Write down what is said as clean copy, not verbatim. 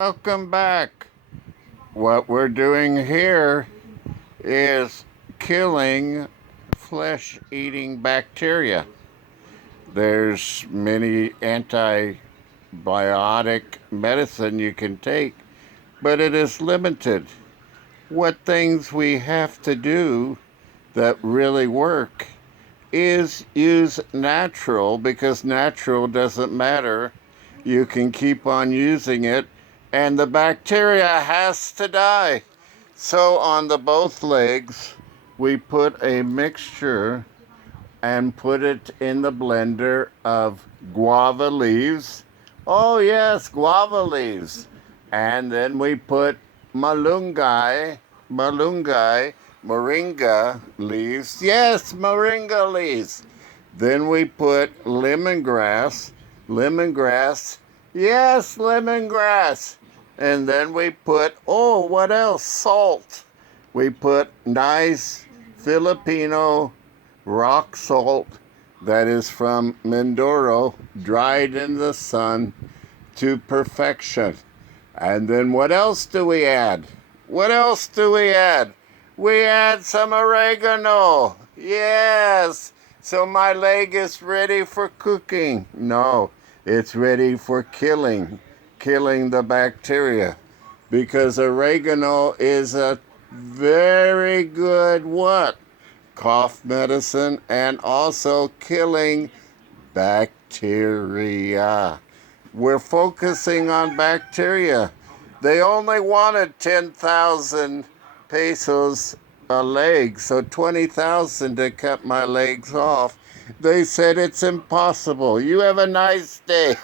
Welcome back. What we're doing here is killing flesh-eating bacteria. There's many antibiotic medicine you can take, but it is limited. What things we have to do that really work is use natural, because natural doesn't matter. You can keep on using it and the bacteria has to die. So on the both legs, we put a mixture and put it in the blender of guava leaves. Oh yes, guava leaves. And then we put moringa leaves. Yes, moringa leaves. Then we put lemongrass. Yes, lemongrass. And then we put, oh, what else? Salt. We put nice Filipino rock salt that is from Mindoro, dried in the sun to perfection. And then what else do we add? What else do we add? We add some oregano. Yes. So my leg is ready for cooking. No, it's ready for killing the bacteria. Because oregano is a very good what? Cough medicine, and also killing bacteria. We're focusing on bacteria. They only wanted 10,000 pesos a leg, so 20,000 to cut my legs off. They said it's impossible. You have a nice day.